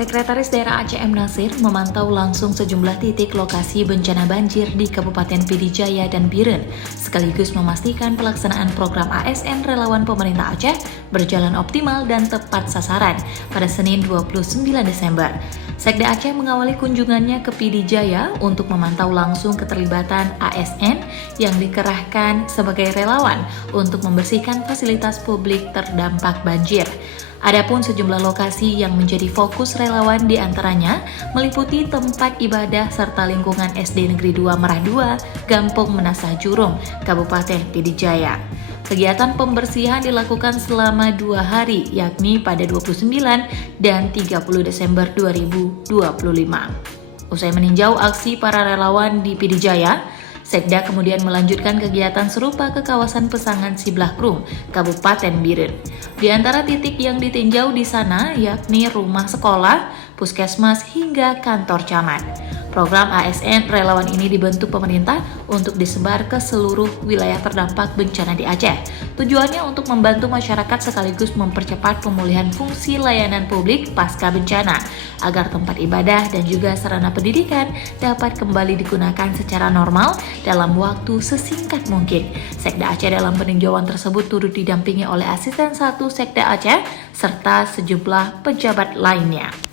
Sekretaris Daerah Aceh M. Nasir memantau langsung sejumlah titik lokasi bencana banjir di Kabupaten Pidi Jaya dan Biren, sekaligus memastikan pelaksanaan program ASN Relawan Pemerintah Aceh berjalan optimal dan tepat sasaran pada Senin 29 Desember. Sekda Aceh mengawali kunjungannya ke Pidi Jaya untuk memantau langsung keterlibatan ASN yang dikerahkan sebagai relawan untuk membersihkan fasilitas publik terdampak banjir. Adapun sejumlah lokasi yang menjadi fokus relawan diantaranya meliputi tempat ibadah serta lingkungan SD Negeri 2 Merah 2, Gampung Menasah Jurung, Kabupaten Pidi Jaya. Kegiatan pembersihan dilakukan selama 2 hari, yakni pada 29 dan 30 Desember 2025. Usai meninjau aksi para relawan di Pidi Jaya, Sekda kemudian melanjutkan kegiatan serupa ke kawasan Pesangan Siblahkrum, Kabupaten Biren. Di antara titik yang ditinjau di sana yakni rumah sekolah, puskesmas, hingga kantor camat. Program ASN relawan ini dibentuk pemerintah untuk disebar ke seluruh wilayah terdampak bencana di Aceh. Tujuannya untuk membantu masyarakat sekaligus mempercepat pemulihan fungsi layanan publik pasca bencana, agar tempat ibadah dan juga sarana pendidikan dapat kembali digunakan secara normal dalam waktu sesingkat mungkin. Sekda Aceh dalam peninjauan tersebut turut didampingi oleh Asisten 1 Sekda Aceh serta sejumlah pejabat lainnya.